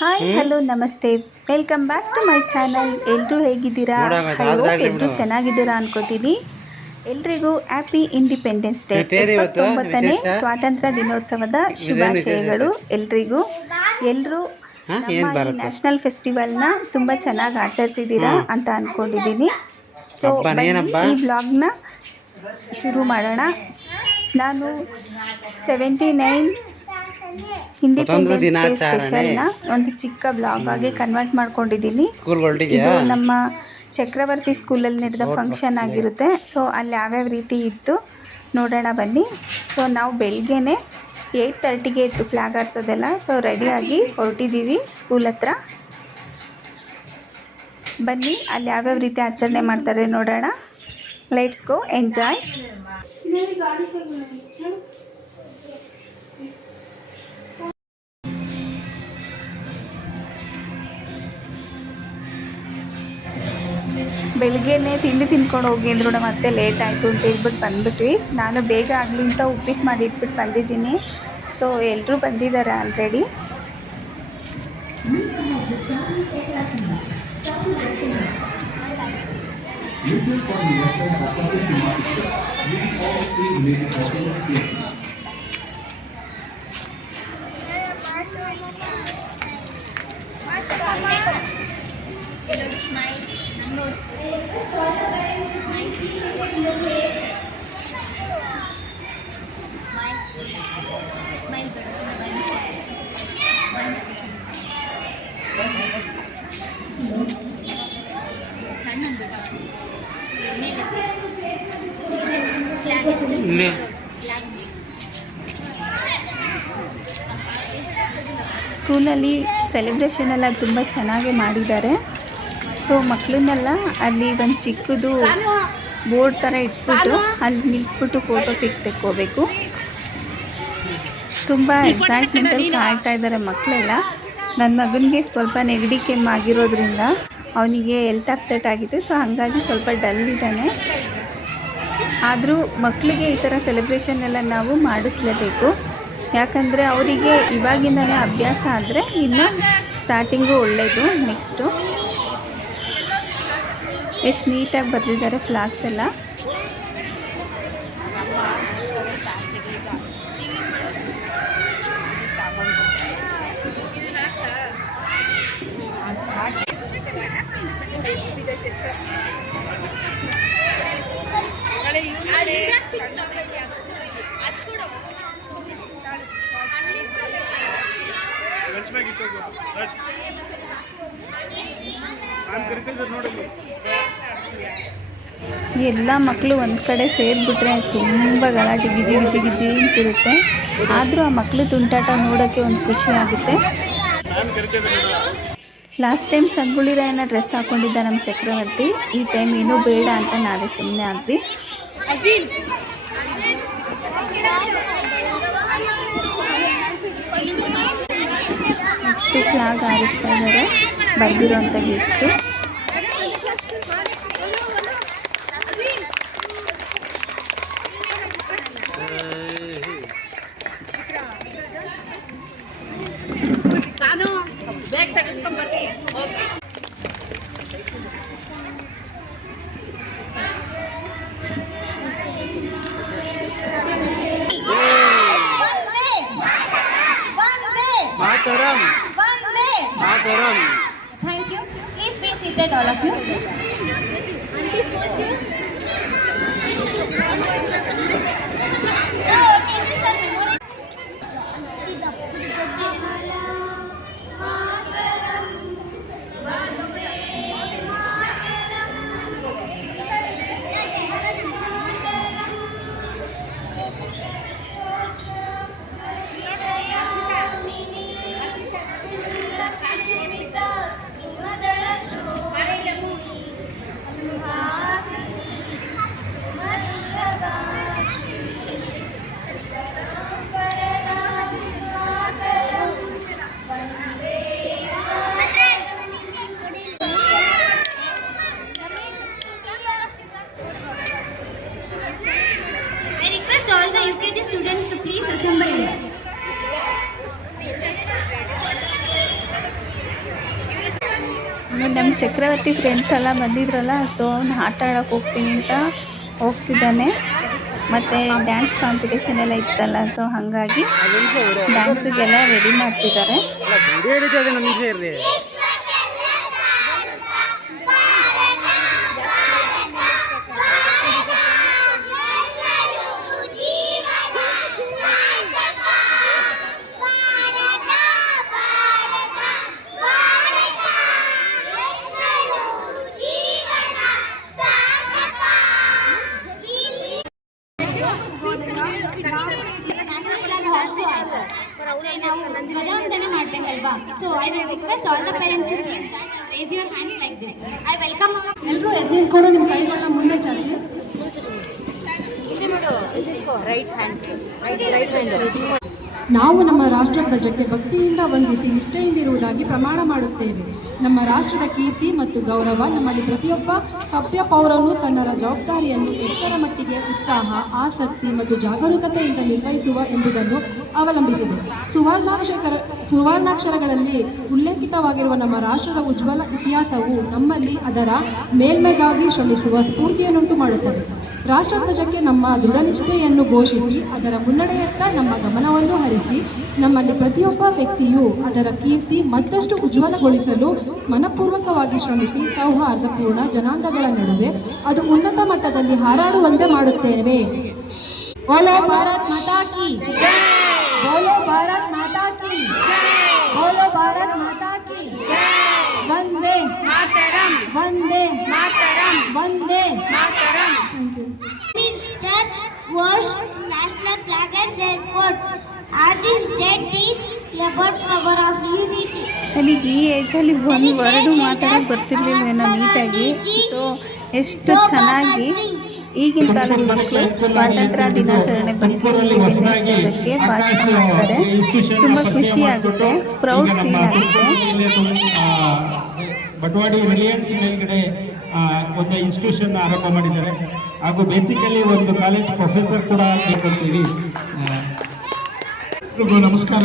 Hi hello ನಮಸ್ತೆ. Welcome back to my channel ಎಲ್ಲರೂ ಹೇಗಿದ್ದೀರಾ? ಎಲ್ಲರೂ ಚೆನ್ನಾಗಿದ್ದೀರಾ ಅನ್ಕೋತೀನಿ. ಎಲ್ರಿಗೂ ಹ್ಯಾಪಿ ಇಂಡಿಪೆಂಡೆನ್ಸ್ ಡೇ ವಿಶೇಷ? ಸ್ವಾತಂತ್ರ್ಯ ದಿನೋತ್ಸವದ ಶುಭಾಶಯಗಳು ಎಲ್ರಿಗೂ. ಎಲ್ಲರೂ ನ್ಯಾಷನಲ್ ಫೆಸ್ಟಿವಲ್ನ ತುಂಬ ಚೆನ್ನಾಗಿ ಆಚರಿಸಿದ್ದೀರಾ ಅಂತ ಅಂದ್ಕೊಂಡಿದ್ದೀನಿ ಸೊ? ಈ ಬ್ಲಾಗ್ನ ಶುರು ಮಾಡೋಣ. ನಾನು ಸೆವೆಂಟಿ ನೈನ್ ಇಂಡಿಪೆಂಡೆನ್ಸ್ ಡೇ. ಸ್ಪೆಷಲ್ನ ಒಂದು ಚಿಕ್ಕ ಬ್ಲಾಗ್ ಆಗಿ ಕನ್ವರ್ಟ್ ಮಾಡ್ಕೊಂಡಿದ್ದೀನಿ. ಇದು ನಮ್ಮ ಚಕ್ರವರ್ತಿ ಸ್ಕೂಲಲ್ಲಿ ನಡೆದ ಫಂಕ್ಷನ್ ಆಗಿರುತ್ತೆ. ಸೊ ಅಲ್ಲಿ ಯಾವ್ಯಾವ ರೀತಿ ಇತ್ತು ನೋಡೋಣ ಬನ್ನಿ. ಸೊ ನಾವು ಬೆಳಗ್ಗೆನೆ ಏಯ್ಟ್ ತರ್ಟಿಗೆ ಇತ್ತು ಫ್ಲಾಗ್ ಹಾರ್ಸೋದೆಲ್ಲ. ಸೊ ರೆಡಿಯಾಗಿ ಹೊರಟಿದ್ದೀವಿ ಸ್ಕೂಲ್ ಹತ್ರ. ಬನ್ನಿ ಅಲ್ಲಿ ಯಾವ್ಯಾವ ರೀತಿ ಆಚರಣೆ ಮಾಡ್ತಾರೆ ನೋಡೋಣ. ಲೆಟ್ಸ್ ಗೋ ಎಂಜಾಯ್ ಬೆಳಗ್ಗೆನೆ ತಿಂಡಿ ತಿನ್ಕೊಂಡು ಹೋಗಿ ಅಂದ್ರು ನಮ್ಮ ಮತ್ತೆ ಲೇಟ್ ಆಯಿತು ಅಂತ ಹೇಳ್ಬಿಟ್ಟು ಬಂದ್ಬಿಟ್ವಿ. ನಾನು ಬೇಗ ಆಗಲಿ ಅಂತ ಉಪ್ಪಿಟ್ಟು ಮಾಡಿ ಇಟ್ಬಿಟ್ಟು ಬಂದಿದ್ದೀನಿ. ಸೊ ಎಲ್ಲರೂ ಬಂದಿದ್ದಾರೆ ಆಲ್ರೆಡಿ ಇಲ್ಲಿ. ಸ್ಕೂಲಲ್ಲಿ ಸೆಲೆಬ್ರೇಷನ್ ಎಲ್ಲ ತುಂಬ ಚೆನ್ನಾಗಿ ಮಾಡಿದ್ದಾರೆ. ಸೊ ಮಕ್ಕಳನ್ನೆಲ್ಲ ಅಲ್ಲಿ ಒಂದು ಚಿಕ್ಕದು ಬೋರ್ಡ್ ಥರ ಇಟ್ಬಿಟ್ಟು ಅಲ್ಲಿ ನಿಲ್ಲಿಸ್ಬಿಟ್ಟು ಫೋಟೋ ಪಿಕ್ ತೆಕ್ಕೋಬೇಕು. ತುಂಬ ಎಕ್ಸೈಟ್ಮೆಂಟಲ್ಲಿ ಕಾಯ್ತಾ ಇದ್ದಾರೆ ಮಕ್ಕಳೆಲ್ಲ. ನನ್ನ ಮಗನಿಗೆ ಸ್ವಲ್ಪ ನೆಗಡಿ ಕೆಮ್ಮಾಗಿರೋದ್ರಿಂದ ಅವನಿಗೆ ಎಲ್ತ್ ಅಪ್ಸೆಟ್ ಆಗಿದೆ ಸೊ ಹಾಗಾಗಿ ಸ್ವಲ್ಪ ಡಲ್ ಇದ್ದಾನೆ. ಆದರೂ ಮಕ್ಕಳಿಗೆ ಈ ಥರ ಸೆಲೆಬ್ರೇಷನ್ ಎಲ್ಲ ನಾವು ಮಾಡಿಸ್ಲೇಬೇಕು. ಯಾಕಂದರೆ ಅವರಿಗೆ ಇವಾಗಿಂದನೇ ಅಭ್ಯಾಸ ಆದರೆ ಇನ್ನು ಸ್ಟಾರ್ಟಿಂಗು ಒಳ್ಳೆಯದು ನೆಕ್ಸ್ಟು ಎಷ್ಟು ನೀಟಾಗಿ ಬರೆದಿದ್ದಾರೆ ಫ್ಲಾಗ್ಸ್ ಎಲ್ಲ. ಎಲ್ಲ ಮಕ್ಕಳು ಒಂದು ಕಡೆ ಸೇರಿಬಿಟ್ರೆ ತುಂಬ ಗಲಾಟೆ, ಗಿಜಿ ಗಿಜಿ ಗಿಜಿ ಅಂತಿರುತ್ತೆ. ಆದರೂ ಆ ಮಕ್ಕಳು ತುಂಟಾಟ ನೋಡೋಕ್ಕೆ ಒಂದು ಖುಷಿ ಆಗುತ್ತೆ. ಲಾಸ್ಟ್ ಟೈಮ್ ಸಂಗೊಳ್ಳಿ ಏನೋ ಡ್ರೆಸ್ ಹಾಕೊಂಡಿದ್ದ ನಮ್ಮ ಚಕ್ರವರ್ತಿ, ಈ ಟೈಮ್ ಏನೂ ಬೇಡ ಅಂತ ನಾವೇ ಸುಮ್ಮನೆ ಆದ್ವಿ. ನೆಕ್ಸ್ಟು ಫ್ಲಾಗ್ ಹಾರಿಸ್ತಾ ಇದ್ದಾರೆ ಬರೆದಿರೋಂಥ ಗೆಸ್ಟು ನಾನು Thank you. Please be seated, all of you. ನಮ್ಮ ಚಕ್ರವರ್ತಿ ಫ್ರೆಂಡ್ಸ್ ಎಲ್ಲ ಬಂದಿದ್ರಲ್ಲ ಸೊ ಅವ್ನು ಆಟ ಆಡೋಕೆ ಹೋಗ್ತೀನಿ ಅಂತ ಹೋಗ್ತಿದ್ದಾನೆ. ಮತ್ತು ಡ್ಯಾನ್ಸ್ ಕಾಂಪಿಟೇಷನ್ ಎಲ್ಲ ಇತ್ತಲ್ಲ ಸೊ ಹಾಗಾಗಿ ಡ್ಯಾನ್ಸಿಗೆಲ್ಲ ರೆಡಿ ಮಾಡ್ತಿದ್ದಾರೆ. ನಾವು ನಮ್ಮ ರಾಷ್ಟ್ರಧ್ವಜಕ್ಕೆ ಭಕ್ತಿಯಿಂದ ವನಹಿತಿ ನಿಷ್ಠೆಯಿಂದ ಇರುವುದಾಗಿ ಪ್ರಮಾಣ ಮಾಡುತ್ತೇವೆ. ನಮ್ಮ ರಾಷ್ಟ್ರದ ಕೀರ್ತಿ ಮತ್ತು ಗೌರವ ನಮ್ಮಲ್ಲಿ ಪ್ರತಿಯೊಬ್ಬ ಸಭ್ಯ ಪೌರನು ತನ್ನ ಜವಾಬ್ದಾರಿಯನ್ನು ಎಷ್ಟರ ಮಟ್ಟಿಗೆ ಉತ್ಸಾಹ, ಆಸಕ್ತಿ ಮತ್ತು ಜಾಗರೂಕತೆಯಿಂದ ನಿರ್ವಹಿಸುವ ಎಂಬುದನ್ನು ಅವಲಂಬಿಸಿದೆ. ಸುವರ್ಣಾಕ್ಷರ ಸುವರ್ಣಾಕ್ಷರಗಳಲ್ಲಿ ಉಲ್ಲೇಖಿತವಾಗಿರುವ ನಮ್ಮ ರಾಷ್ಟ್ರದ ಉಜ್ವಲ ಇತಿಹಾಸವು ನಮ್ಮಲ್ಲಿ ಅದರ ಮೇಲ್ಮೆಗಾಗಿ ಶ್ರಮಿಸುವ ಸ್ಫೂರ್ತಿಯನ್ನುಂಟು ಮಾಡುತ್ತದೆ. ರಾಷ್ಟ್ರಧ್ವಜಕ್ಕೆ ನಮ್ಮ ದೃಢನಿಷ್ಠೆಯನ್ನು ಘೋಷಿಸಿ ಅದರ ಮುನ್ನಡೆಯತ್ತ ನಮ್ಮ ಗಮನವನ್ನು ಹರಿಸಿ ನಮ್ಮಲ್ಲಿ ಪ್ರತಿಯೊಬ್ಬ ವ್ಯಕ್ತಿಯು ಅದರ ಕೀರ್ತಿ ಮತ್ತಷ್ಟು ಉಜ್ವಲಗೊಳಿಸಲು ಮನಪೂರ್ವಕವಾಗಿ ಶ್ರಮಿಸಿ ಸೌಹಾರ್ದಪೂರ್ಣ ಜನಾಂಗಗಳ ನಡುವೆ ಅದು ಉನ್ನತ ಮಟ್ಟದಲ್ಲಿ ಹಾರಾಡುವಂತೆ ಮಾಡುತ್ತೇವೆ. ಬೋಲೋ ಭಾರತ್ ಮಾತಾ ಕಿ ಬೋಲೋ ಭಾರತ್ ಮಾತಾ ಕಿ ಬೋಲೋ ಭಾರತ್ ಮಾತಾ ಕಿ Vande Vande Vande Minister worship national flag and their fort. As this date is about power of unity. ನನಗೆ ಈ ಏಜಲ್ಲಿ ಒಂದು ವರ್ಡು ಮಾತಾಡೋಕೆ ಬರ್ತಿರ್ಲಿಲ್ವೇನೋ ನೀಟಾಗಿ ಸೊ ಎಷ್ಟು ಚೆನ್ನಾಗಿ ಈಗಿನ ಕಾಲದ ಮಕ್ಕಳು ಸ್ವಾತಂತ್ರ್ಯ ದಿನಾಚರಣೆ ಬಗ್ಗೆ ಇಂಡಿಪೆಂಡೆನ್ಸ್ ಡೇ ಬಗ್ಗೆ ಭಾಷಣ ಮಾಡ್ತಾರೆ ತುಂಬ ಖುಷಿ ಆಗುತ್ತೆ ಪ್ರೌಡ್ ಫೀಲ್ ಆಗುತ್ತೆ ಆ, ಬಟವಾಡಿ ರಿಲಿಯನ್ಸ್ ಮೇಲ್ಗಡೆ ಆ, ಒಂದು ಇನ್ಸ್ಟಿಟ್ಯೂಷನ್ ಆರಂಭ ಮಾಡಿದ್ದಾರೆ. ಹಾಗೂ ಬೇಸಿಕಲಿ ಒಂದು ಕಾಲೇಜ್ ಪ್ರೊಫೆಸರ್ ಕೂಡ ಬೇಕಂತೀವಿ ನಮಸ್ಕಾರ.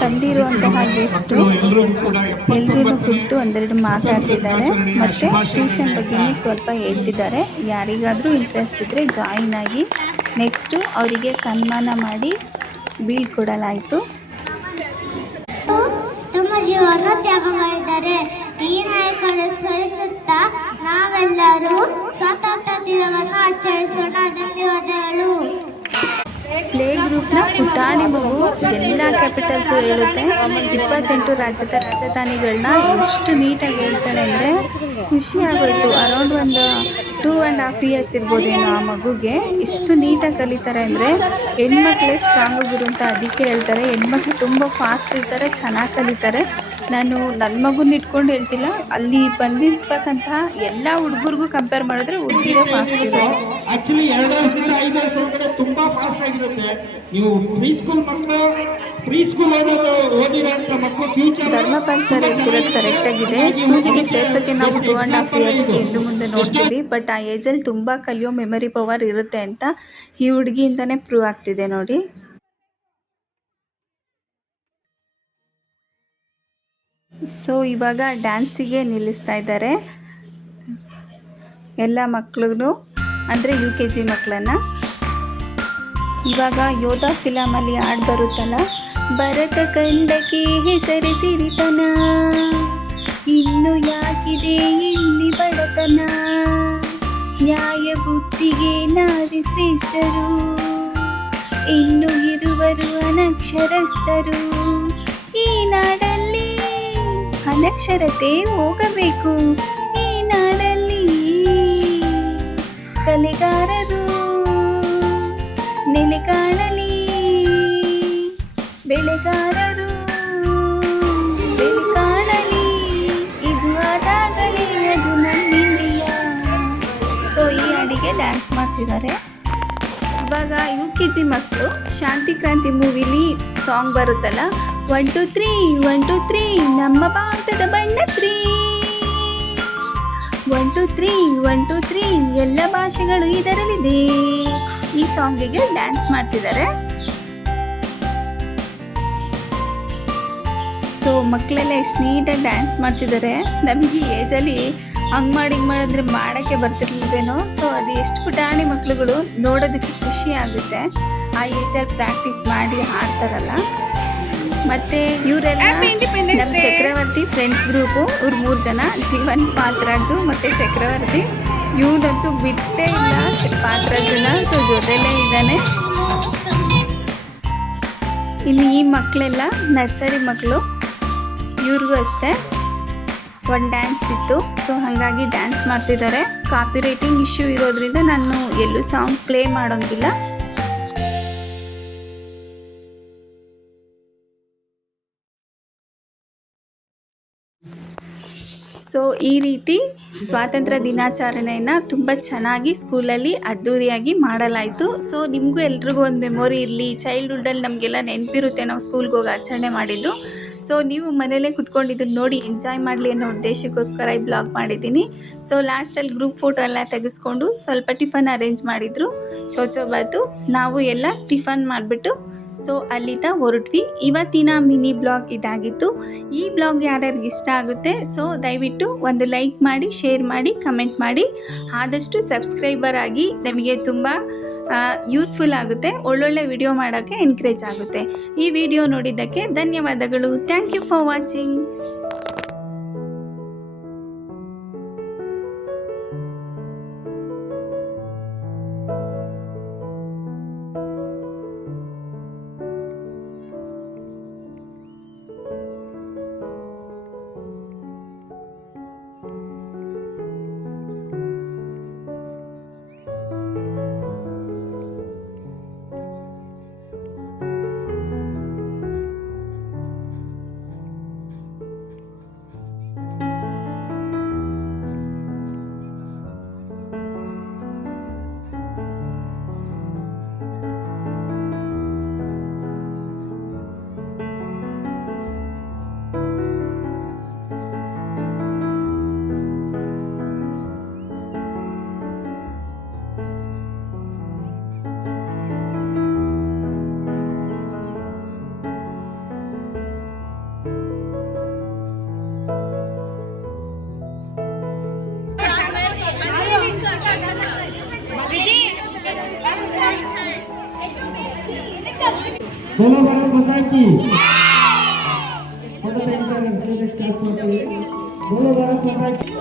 ಬಂದಿರುವಂತಹ ಗೆಸ್ಟು ಎಲ್ಲರೂ ಎಲ್ರೂ ಕುರಿತು ಒಂದೆರಡು ಮಾತಾಡ್ತಿದ್ದಾರೆ. ಮತ್ತು ಟ್ಯೂಷನ್ ಬಗ್ಗೆ ಸ್ವಲ್ಪ ಹೇಳ್ತಿದ್ದಾರೆ. ಯಾರಿಗಾದರೂ ಇಂಟ್ರೆಸ್ಟ್ ಇದ್ದರೆ ಜಾಯಿನ್ ಆಗಿ ನೆಕ್ಸ್ಟು ಅವರಿಗೆ ಸನ್ಮಾನ ಮಾಡಿ ಬೀಳ್ಕೊಡಲಾಯಿತು ಜೀವನ ತ್ಯಾಗ ಮಾಡಿದ್ದಾರೆ. ಈ ನಾಯಕನ ಸ್ಮರಿಸುತ್ತಾ ನಾವೆಲ್ಲರೂ ಸ್ವಾತಂತ್ರ್ಯ ದಿನವನ್ನು ಆಚರಿಸೋಣ. ಧನ್ಯವಾದಗಳು. ಪ್ಲೇ ಗ್ರೂಪ್ನ ಪುಟಾಣಿ ಮಗು ಎಲ್ಲ ಕ್ಯಾಪಿಟಲ್ಸು ಹೇಳುತ್ತೆ? ಇಪ್ಪತ್ತೆಂಟು ರಾಜ್ಯದ ರಾಜಧಾನಿಗಳನ್ನ ಎಷ್ಟು ನೀಟಾಗಿ ಹೇಳ್ತಾಳೆ ಅಂದರೆ ಖುಷಿ ಆಗೋಯ್ತು. ಅರೌಂಡ್ ಒಂದು ಟೂ ಆ್ಯಂಡ್ ಹಾಫ್ ಇಯರ್ಸ್ ಇರ್ಬೋದೇನೋ ಆ ಮಗುಗೆ. ಎಷ್ಟು ನೀಟಾಗಿ ಕಲಿತಾರೆ ಅಂದರೆ ಹೆಣ್ಮಕ್ಳೇ ಸ್ಟ್ರಾಂಗ್ ಆಗಿರು ಅಂತ ಅದಕ್ಕೆ ಹೇಳ್ತಾರೆ. ಹೆಣ್ಮಕ್ಳು ತುಂಬ ಫಾಸ್ಟ್ ಇರ್ತಾರೆ, ಚೆನ್ನಾಗಿ ಕಲಿತಾರೆ. ನಾನು ನನ್ನ ಮಗುನ ಇಟ್ಕೊಂಡು ಹೇಳ್ತಿಲ್ಲ. ಅಲ್ಲಿ ಬಂದಿರ್ತಕ್ಕಂತಹ ಎಲ್ಲ ಹುಡುಗರಿಗೂ ಕಂಪೇರ್ ಮಾಡಿದ್ರೆ ಹುಡುಗಿರೇ ಫಾಸ್ಟ್ ಇದೆ. ಆಕ್ಚುಲಿ ಎರಡು ವರ್ಷದಿಂದ ಐದು ವರ್ಷ ತುಂಬಾ ಫಾಸ್ಟ್ ಆಗಿರುತ್ತೆ. ನೀವು ಪ್ರೀ ಸ್ಕೂಲ್ ಮಕ್ಕಳು ಪ್ರೀ ಸ್ಕೂಲ್ ಓದೋದು ಓದಿರೋಂಥ ಮಕ್ಕಳು ಫ್ಯೂಚರ್ ಧರ್ಮಪಾಲ್ ಸರ್ ಹೇಳ್ತಿರೋದು ಕರೆಕ್ಟಾಗಿದೆ ಸ್ಕೂಲಿಗೆ ಸೇರ್ಸೋಕ್ಕೆ ನಾವು ಟೂ ಆ್ಯಂಡ್ ಹಾಫ್ ಇಯರ್ಸ್ಗೆ ಹಿಂದೆ ಮುಂದೆ ನೋಡ್ತೀವಿ. ಬಟ್ ಆ ಏಜಲ್ಲಿ ತುಂಬ ಕಲಿಯೋ ಮೆಮರಿ ಪವರ್ ಇರುತ್ತೆ ಅಂತ ಈ ಹುಡುಗಿಯಿಂದನೇ ಪ್ರೂವ್ ಆಗ್ತಿದೆ ನೋಡಿ. ಸೊ ಇವಾಗ ಡ್ಯಾನ್ಸಿಗೆ ನಿಲ್ಲಿಸ್ತಾ ಇದ್ದಾರೆ. ಎಲ್ಲ ಮಕ್ಕಳು ಅಂದರೆ ಯು ಕೆ ಜಿ ಮಕ್ಕಳನ್ನು ಇವಾಗ ಯೋಧ ಫಿಲಮಲ್ಲಿ ಹಾಡು ಬರುತ್ತಲ್ಲ, ಭರತ ಕಂಡಕ್ಕೆ ಹೆಸರಿಸಿರಿತನ, ಇನ್ನು ಯಾಕಿದೆ ಇಲ್ಲಿ ಬಡತನ, ನ್ಯಾಯ ಬುದ್ಧಿಗೆ ನಾರಿ ಶ್ರೇಷ್ಠರು, ಇನ್ನು ಇರುವರು ಅನಕ್ಷರಸ್ಥರು. ಅನಕ್ಷರತೆ ಹೋಗಬೇಕು. ಈ ನಾಡಲ್ಲಿ ಕಲೆಗಾರರು ನೆಲೆ ಕಾಣಲಿ ಬೆಳೆಗಾರರು ಕಾಣಲಿ ಇದು ಆದಾಗಲಿ ಅದು ಇಂಡಿಯಾ ಸೊ ಈ ಅಡಿಗೆ ಡ್ಯಾನ್ಸ್ ಮಾಡ್ತಿದ್ದಾರೆ. ಇವಾಗ ಯು ಕೆ ಜಿ ಮಕ್ಕಳು ಶಾಂತಿ ಕ್ರಾಂತಿ ಮೂವಿಲಿ ಸಾಂಗ್ ಬರುತ್ತಲ್ಲ one two three one two three ನಮ್ಮ ಭಾರತದ ಬಣ್ಣ three. One two three one two three ಎಲ್ಲ ಭಾಷೆಗಳು ಇದರಲ್ಲಿದೆ. ಈ ಸಾಂಗಿಗೆ ಡ್ಯಾನ್ಸ್ ಮಾಡ್ತಿದ್ದಾರೆ ಸೊ ಮಕ್ಕಳೆಲ್ಲ ಎಷ್ಟು ನೀಟಾಗಿ ಡ್ಯಾನ್ಸ್ ಮಾಡ್ತಿದ್ದಾರೆ ನಮಗೆ ಈ ಏಜಲ್ಲಿ ಹಂಗೆ ಮಾಡಿ ಹಿಂಗೆ ಮಾಡಿದ್ರೆ ಮಾಡೋಕ್ಕೆ ಬರ್ತಿರ್ಲಿಲ್ವೇನೋ. ಸೊ ಅದು ಎಷ್ಟು ಪುಟಾಣಿ ಮಕ್ಕಳುಗಳು ನೋಡೋದಕ್ಕೆ ಖುಷಿ ಆಗುತ್ತೆ. ಆ ಏಜಲ್ಲಿ ಪ್ರಾಕ್ಟೀಸ್ ಮಾಡಿ ಆಡ್ತಾರಲ್ಲ ಮತ್ತೆ ಇವರೆಲ್ಲ ನಮ್ಮ ಚಕ್ರವರ್ತಿ ಫ್ರೆಂಡ್ಸ್ ಗ್ರೂಪು ಇವ್ರು ಮೂರು ಜನ ಜೀವನ್ ಪಾತ್ರಾಜು ಮತ್ತು ಚಕ್ರವರ್ತಿ. ಇವನಂತೂ ಬಿಟ್ಟೇ ಇಲ್ಲ ಪಾತ್ರಾಜನ ಸೊ ಜೊತೆಲೇ ಇದ್ದಾನೆ. ಇನ್ನು ಈ ಮಕ್ಕಳೆಲ್ಲ ನರ್ಸರಿ ಮಕ್ಕಳು ಇವ್ರಿಗೂ ಅಷ್ಟೇ. ಒಂದು ಡ್ಯಾನ್ಸ್ ಇತ್ತು ಸೊ ಹಾಗಾಗಿ ಡ್ಯಾನ್ಸ್ ಮಾಡ್ತಿದ್ದಾರೆ. ಕಾಪಿ ರೈಟಿಂಗ್ ಇಶ್ಯೂ ಇರೋದ್ರಿಂದ ನಾನು ಎಲ್ಲೂ ಸಾಂಗ್ ಪ್ಲೇ ಮಾಡೋಂಗಿಲ್ಲ. ಸೊ ಈ ರೀತಿ ಸ್ವಾತಂತ್ರ್ಯ ದಿನಾಚರಣೆಯನ್ನು ತುಂಬ ಚೆನ್ನಾಗಿ ಸ್ಕೂಲಲ್ಲಿ ಅದ್ಧೂರಿಯಾಗಿ ಮಾಡಲಾಯಿತು. ಸೊ ನಿಮಗೂ ಎಲ್ರಿಗೂ ಒಂದು ಮೆಮೊರಿ ಇರಲಿ. ಚೈಲ್ಡ್ಹುಡ್ಡಲ್ಲಿ ನಮಗೆಲ್ಲ ನೆನಪಿರುತ್ತೆ ನಾವು ಸ್ಕೂಲ್ಗೆ ಹೋಗಿ ಆಚರಣೆ ಮಾಡಿದ್ದು. ಸೊ ನೀವು ಮನೇಲೇ ಕುತ್ಕೊಂಡಿದ್ದನ್ನು ನೋಡಿ ಎಂಜಾಯ್ ಮಾಡಲಿ ಅನ್ನೋ ಉದ್ದೇಶಕ್ಕೋಸ್ಕರ ಈ ಬ್ಲಾಗ್ ಮಾಡಿದ್ದೀನಿ. ಸೊ ಲಾಸ್ಟಲ್ಲಿ ಗ್ರೂಪ್ ಫೋಟೋ ಎಲ್ಲ ತೆಗೆಸ್ಕೊಂಡು ಸ್ವಲ್ಪ ಟಿಫನ್ ಅರೇಂಜ್ ಮಾಡಿದರು. ಚೋಚೋಬಾತು ನಾವು ಎಲ್ಲ ಟಿಫನ್ ಮಾಡಿಬಿಟ್ಟು ಸೊ ಅಲ್ಲಿಂದ ಹೊರಟ್ವಿ. ಇವತ್ತಿನ ಮಿನಿ ಬ್ಲಾಗ್ ಇದಾಗಿತ್ತು. ಈ ಬ್ಲಾಗ್ ಯಾರ್ಯಾರಿಗೆ ಇಷ್ಟ ಆಗುತ್ತೆ ಸೊ ದಯವಿಟ್ಟು ಒಂದು ಲೈಕ್ ಮಾಡಿ, ಶೇರ್ ಮಾಡಿ, ಕಮೆಂಟ್ ಮಾಡಿ. ಆದಷ್ಟು ಸಬ್ಸ್ಕ್ರೈಬರ್ ಆಗಿ ನಮಗೆ ತುಂಬ ಯೂಸ್ಫುಲ್ ಆಗುತ್ತೆ. ಒಳ್ಳೊಳ್ಳೆ ವಿಡಿಯೋ ಮಾಡೋಕ್ಕೆ ಎನ್ಕರೇಜ್ ಆಗುತ್ತೆ. ಈ ವಿಡಿಯೋ ನೋಡಿದ್ದಕ್ಕೆ ಧನ್ಯವಾದಗಳು. ಥ್ಯಾಂಕ್ ಯು ಫಾರ್ ವಾಚಿಂಗ್ বলো বলো কোথায় কি? বলো বলো কোথায় কি?